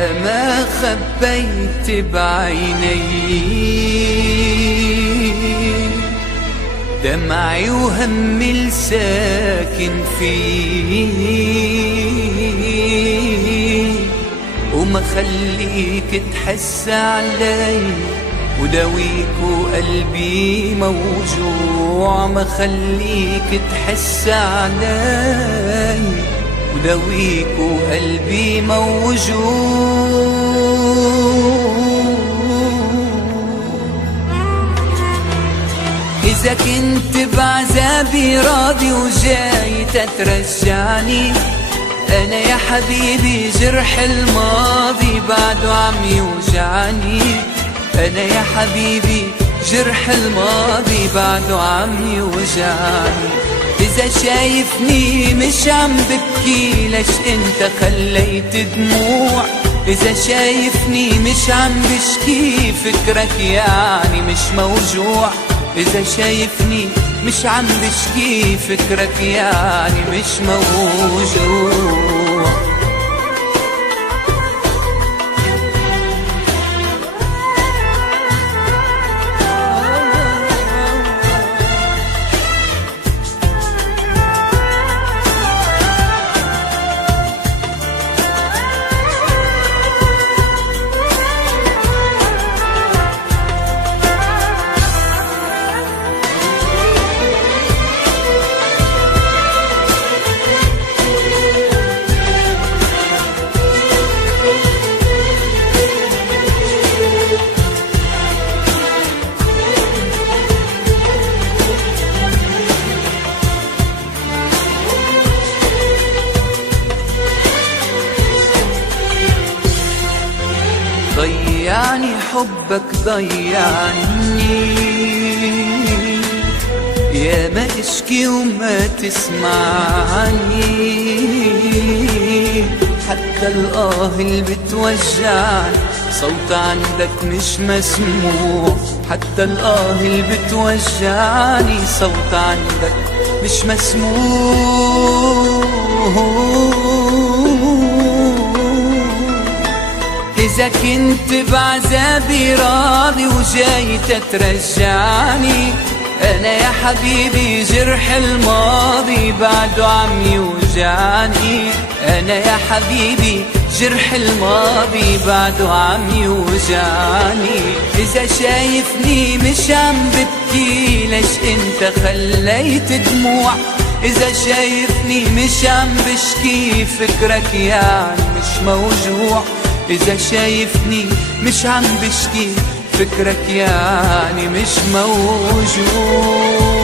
يا ما خبيت بعيني دمعي وهمي الساكن فيه، وما خليك تحس علي وداويك وقلبي موجوع. ما خليك تحس علي وداويك وقلبي موجوع. إذا كنت بعذابي راضي وجاي تترجعني، أنا يا حبيبي جرح الماضي بعده عم يوجعني. أنا يا حبيبي جرح الماضي بعده عم يوجعني. إذا شايفني مش عم ببكي ليش انت خليت دموع؟ إذا شايفني مش عم بشكي فكرك يعني مش موجوع. إذا شايفني مش عم بشكي فكرك يعني مش موجوع. ضيعني حبك ضيعني، يا ما اشكي وما تسمعني. حتى الآه اللي بتوجعني صوت عندك مش مسموع. حتى الآه اللي بتوجعني صوت عندك مش مسموع. إذا كنت بعذابي راضي وجاي تترجعني، أنا يا حبيبي جرح الماضي بعده عم يوجعني. أنا يا حبيبي جرح الماضي بعده عم يوجعني. إذا شايفني مش عم ببكي ليش انت خليت دموع؟ إذا شايفني مش عم بشكي فكرك يعني مش موجوع. إذا شايفني مش عم بشكي فكرك يعني مش موجود.